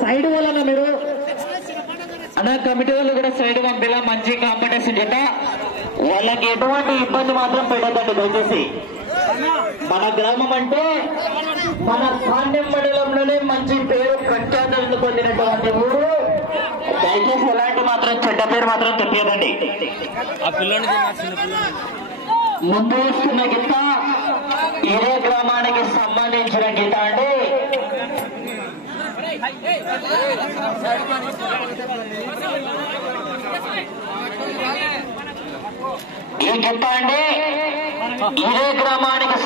Side వాళ్ళ మీరు అన్న కమిటీ వాళ్ళు కూడా సైడ్ పంపిలా మంచి కాంపిటీషన్ చేత వాళ్ళకి ఎటువంటి ఇబ్బంది మాత్రం పెట్టదండి దయచేసి. మన గ్రామం అంటే మన పాండ్యం మండలంలోనే మంచి పేరు ప్రఖ్యాతులను పొందినటువంటి ఊరు. దయచేసి ఎలాంటి మాత్రం చెడ్డ పేరు మాత్రం తెప్పదండి. ముందు వస్తున్న గీత ఇదే గ్రామానికి సంబంధించిన గీత అండి. ఈ గీత అండి ఇదే గ్రామానికి